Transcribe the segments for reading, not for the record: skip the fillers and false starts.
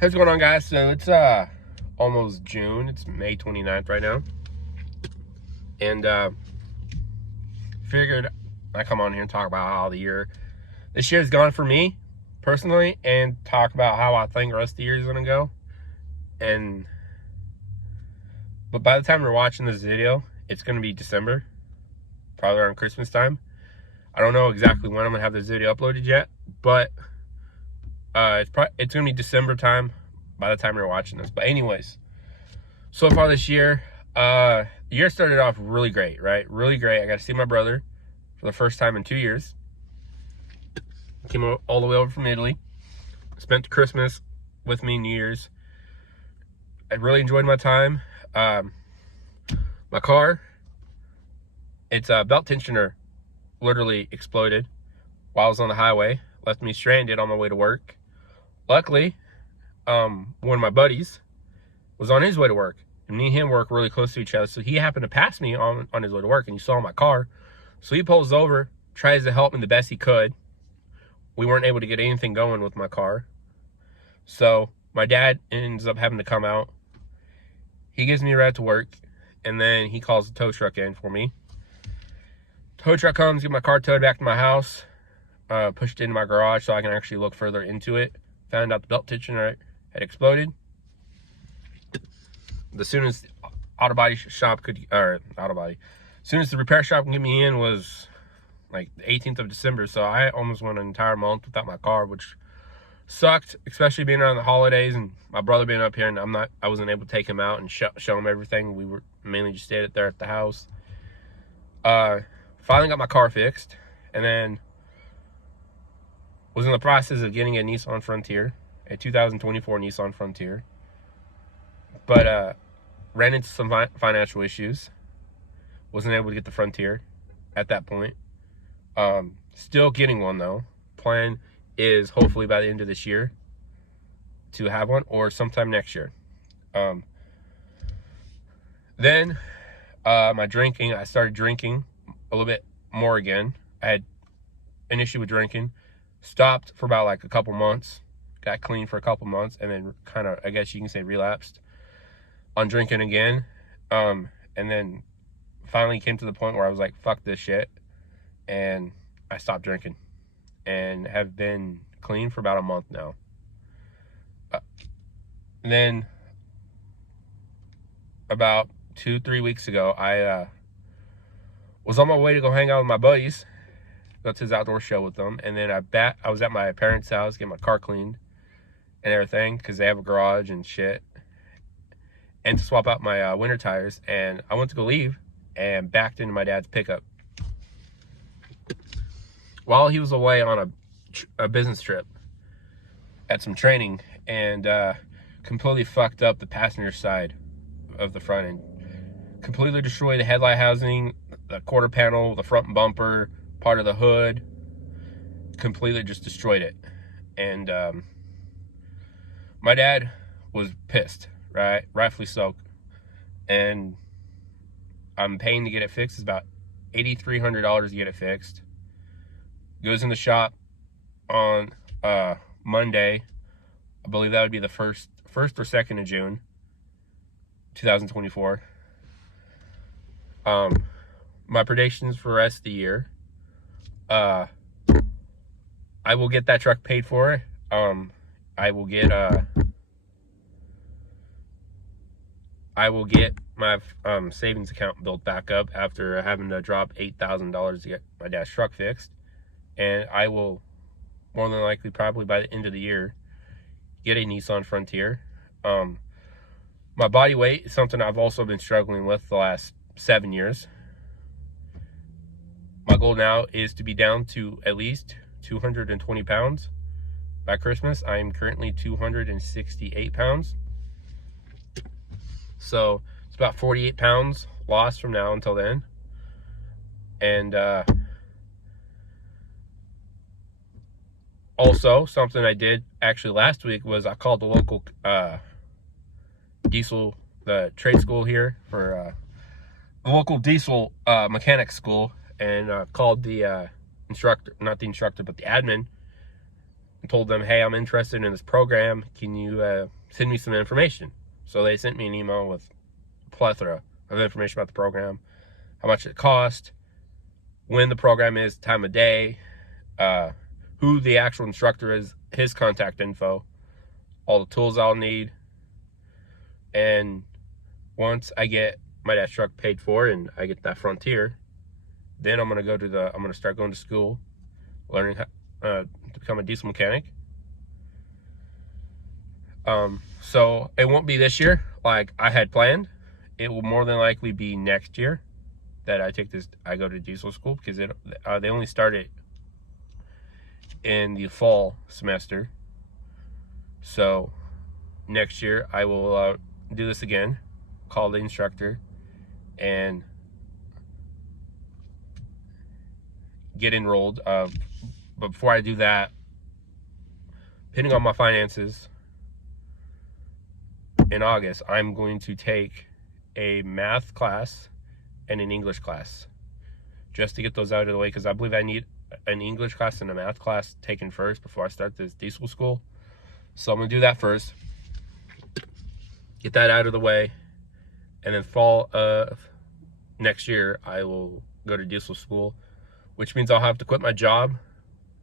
What's going on, guys? So it's almost June. It's May 29th right now. And figured I come on here and talk about how this year's gone for me personally, and talk about how I think the rest of the year is gonna go. But by the time you're watching this video, it's gonna be December, probably around Christmas time. I don't know exactly when I'm gonna have this video uploaded yet, but it's gonna be December time by the time you're watching this. But anyways, so far this year, the year started off really great, right? Really great. I got to see my brother for the first time in 2 years. Came all the way over from Italy. Spent Christmas with me, New Year's. I really enjoyed my time. My car, its belt tensioner literally exploded while I was on the highway. Left me stranded on my way to work. Luckily, one of my buddies was on his way to work, and me and him work really close to each other, so he happened to pass me on his way to work, and he saw my car, so he pulls over, tries to help me the best he could. We weren't able to get anything going with my car, so my dad ends up having to come out. He gives me a ride to work, and then he calls the tow truck in for me. Tow truck comes, get my car towed back to my house, pushed it into my garage so I can actually look further into it. Found out the belt tensioner had exploded. As soon as the soon as the repair shop can get me in was like the 18th of December, so I almost went an entire month without my car, which sucked, especially being around the holidays and my brother being up here, and I wasn't able to take him out and show him everything. We were mainly just stayed there at the house. Finally got my car fixed, and then was in the process of getting a Nissan Frontier, a 2024 Nissan Frontier, but ran into some financial issues. Wasn't able to get the Frontier at that point. Still getting one though. Plan is hopefully by the end of this year to have one, or sometime next year. Then my drinking, I started drinking a little bit more again. I had an issue with drinking. Stopped for about like a couple months. Got clean for a couple months, and then kind of, I guess you can say, relapsed on drinking again. And then finally came to the point where I was like, fuck this shit. And I stopped drinking and have been clean for about a month now. Then about 2-3 weeks ago, I was on my way to go hang out with my buddies, go to this outdoor show with them, and then I was at my parents' house getting my car cleaned and everything, because they have a garage and shit, and to swap out my winter tires, and I went to go leave and backed into my dad's pickup while he was away on a business trip at some training, and completely fucked up the passenger side of the front end. Completely destroyed the headlight housing, the quarter panel, the front bumper, part of the hood. Completely just destroyed it. And my dad was pissed, right? Rightfully so. And I'm paying to get it fixed. It's about $8,300 to get it fixed. Goes in the shop on Monday. I believe that would be the first or 2nd of June 2024. My predictions for the rest of the year, I will get that truck paid for. I will get my savings account built back up after having to drop $8,000 to get my dad's truck fixed, and I will more than likely, probably by the end of the year, get a Nissan Frontier. My body weight is something I've also been struggling with the last 7 years. My goal now is to be down to at least 220 pounds by Christmas. I am currently 268 pounds. So it's about 48 pounds lost from now until then. And also, something I did actually last week was I called the local the trade school here for the local diesel mechanic school, and called the instructor, not the instructor, but the admin, told them, hey, I'm interested in this program. Can you send me some information? So they sent me an email with a plethora of information about the program, how much it cost, when the program is, time of day, who the actual instructor is, his contact info, all the tools I'll need. And once I get my dad's truck paid for and I get that Frontier, then I'm gonna start going to school, learning how to become a diesel mechanic. So it won't be this year like I had planned. It will more than likely be next year that I go to diesel school, because they only start it in the fall semester. So next year I will do this again, call the instructor, and get enrolled. But before I do that, depending on my finances, in August, I'm going to take a math class and an English class, just to get those out of the way, because I believe I need an English class and a math class taken first before I start this diesel school. So I'm gonna do that first, get that out of the way, and then fall of next year I will go to diesel school, which means I'll have to quit my job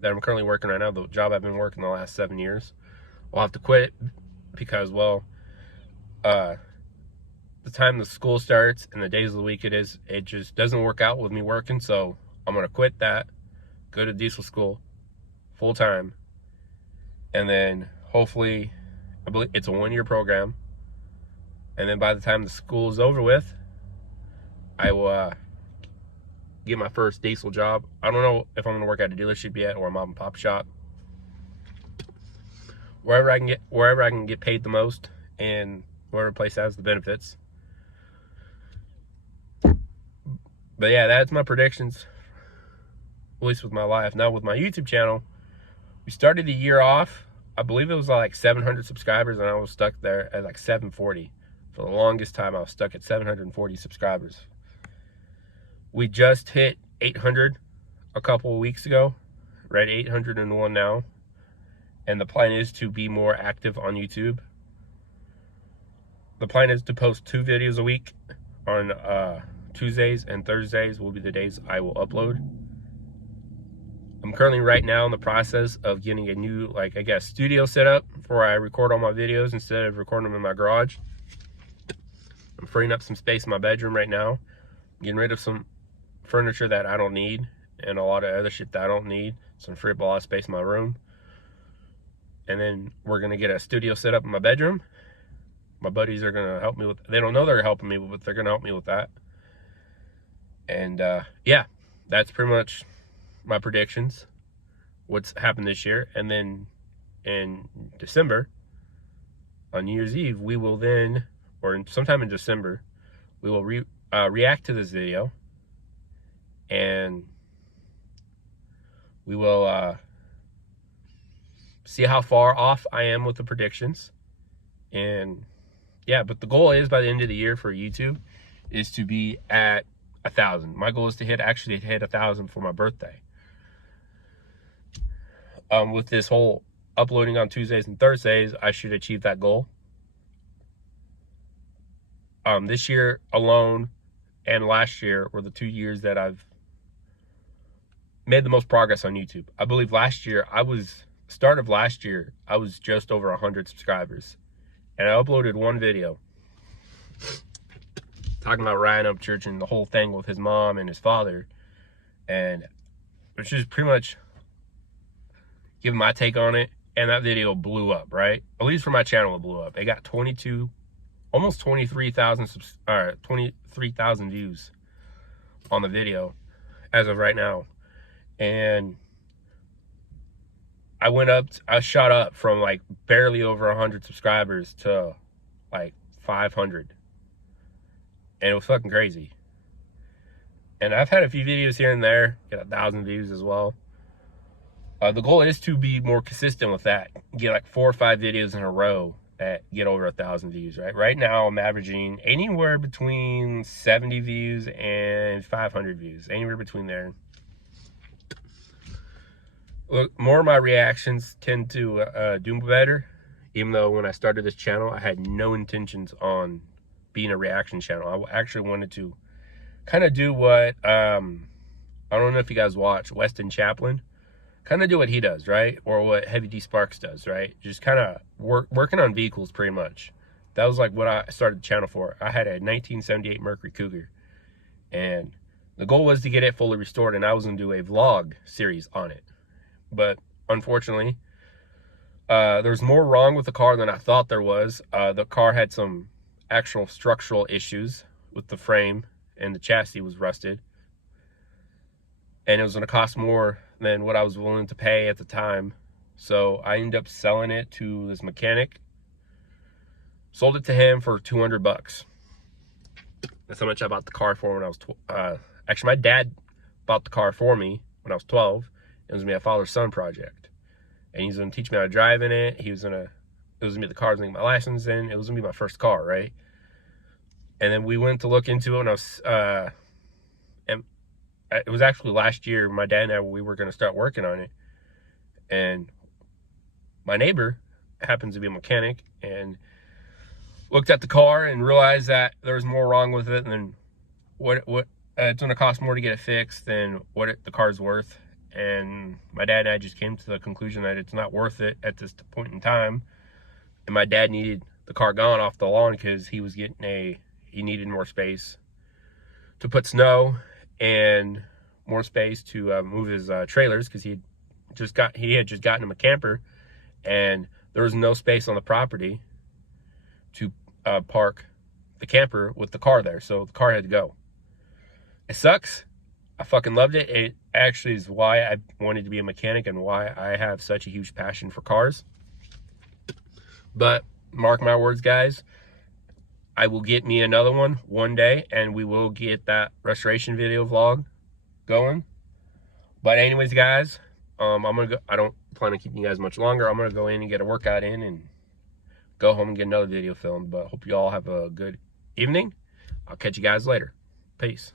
that I'm currently working right now, the job I've been working the last 7 years. I'll have to quit it because, well, the time the school starts and the days of the week it just doesn't work out with me working. So I'm gonna quit that, go to diesel school full time, and then hopefully, I believe it's a 1-year program, and then by the time the school is over with, I will get my first diesel job. I don't know if I'm gonna work at a dealership yet or a mom and pop shop. Wherever I can get paid the most, and whatever place has the benefits. But yeah, that's my predictions, at least with my life. Now with my YouTube channel, we started the year off, I believe it was like 700 subscribers, and I was stuck there at like 740. For the longest time, I was stuck at 740 subscribers. We just hit 800 a couple of weeks ago. We're at 801 now. And the plan is to be more active on YouTube. The plan is to post 2 videos a week. On Tuesdays and Thursdays will be the days I will upload. I'm currently right now in the process of getting a new, studio set up where I record all my videos instead of recording them in my garage. I'm freeing up some space in my bedroom right now, getting rid of some furniture that I don't need and a lot of other shit that I don't need, so I'm free up a lot of space in my room. And then we're gonna get a studio set up in my bedroom. My buddies are gonna help me with, they don't know they're helping me, but they're gonna help me with that. And yeah, that's pretty much my predictions, what's happened this year. And then in December, on New Year's Eve, we will then, or sometime in December, we will react to this video, and we will see how far off I am with the predictions. And yeah, but the goal is, by the end of the year for YouTube, is to be at 1,000. My goal is to hit 1,000 for my birthday. With this whole uploading on Tuesdays and Thursdays, I should achieve that goal. This year alone and last year were the 2 years that I've made the most progress on YouTube. I believe start of last year, I was just over 100 subscribers. And I uploaded 1 video talking about Ryan Upchurch and the whole thing with his mom and his father. And it's just pretty much giving my take on it. And that video blew up, right? At least for my channel, it blew up. It got almost 23,000 views on the video as of right now. And I shot up from like barely over 100 subscribers to like 500. And it was fucking crazy. And I've had a few videos here and there get 1,000 views as well. The goal is to be more consistent with that. Get like 4 or 5 videos in a row that get over 1,000 views, right? Right now I'm averaging anywhere between 70 views and 500 views. Anywhere between there. Look, more of my reactions tend to do better, even though when I started this channel, I had no intentions on being a reaction channel. I actually wanted to kind of do what, I don't know if you guys watch Weston Chaplin, kind of do what he does, right? Or what Heavy D Sparks does, right? Just kind of working on vehicles pretty much. That was like what I started the channel for. I had a 1978 Mercury Cougar, and the goal was to get it fully restored, and I was going to do a vlog series on it. But unfortunately, there's more wrong with the car than I thought there was. The car had some actual structural issues with the frame, and the chassis was rusted. And it was going to cost more than what I was willing to pay at the time. So I ended up selling it to this mechanic. Sold it to him for 200 bucks. That's how much I bought the car for when I was actually, my dad bought the car for me when I was 12. It was gonna be a father-son project, and he's gonna teach me how to drive in it. It was gonna be the car I was gonna get my license in. It was gonna be my first car, right? And then we went to look into it, and it was actually last year. My dad and I, we were gonna start working on it, and my neighbor happens to be a mechanic and looked at the car and realized that there was more wrong with it than what it's gonna cost more to get it fixed than what the car's worth. And my dad and I just came to the conclusion that it's not worth it at this point in time. And my dad needed the car gone off the lawn because he was he needed more space to put snow and more space to move his trailers, because he had just gotten him a camper, and there was no space on the property to park the camper with the car there. So the car had to go. It sucks. I fucking loved it. It actually is why I wanted to be a mechanic and why I have such a huge passion for cars. But mark my words, guys, I will get me another one day, and we will get that restoration video vlog going. But anyways, guys, I'm gonna go. I don't plan on keeping you guys much longer. I'm gonna go in and get a workout in and go home and get another video filmed. But hope you all have a good evening. I'll catch you guys later. Peace.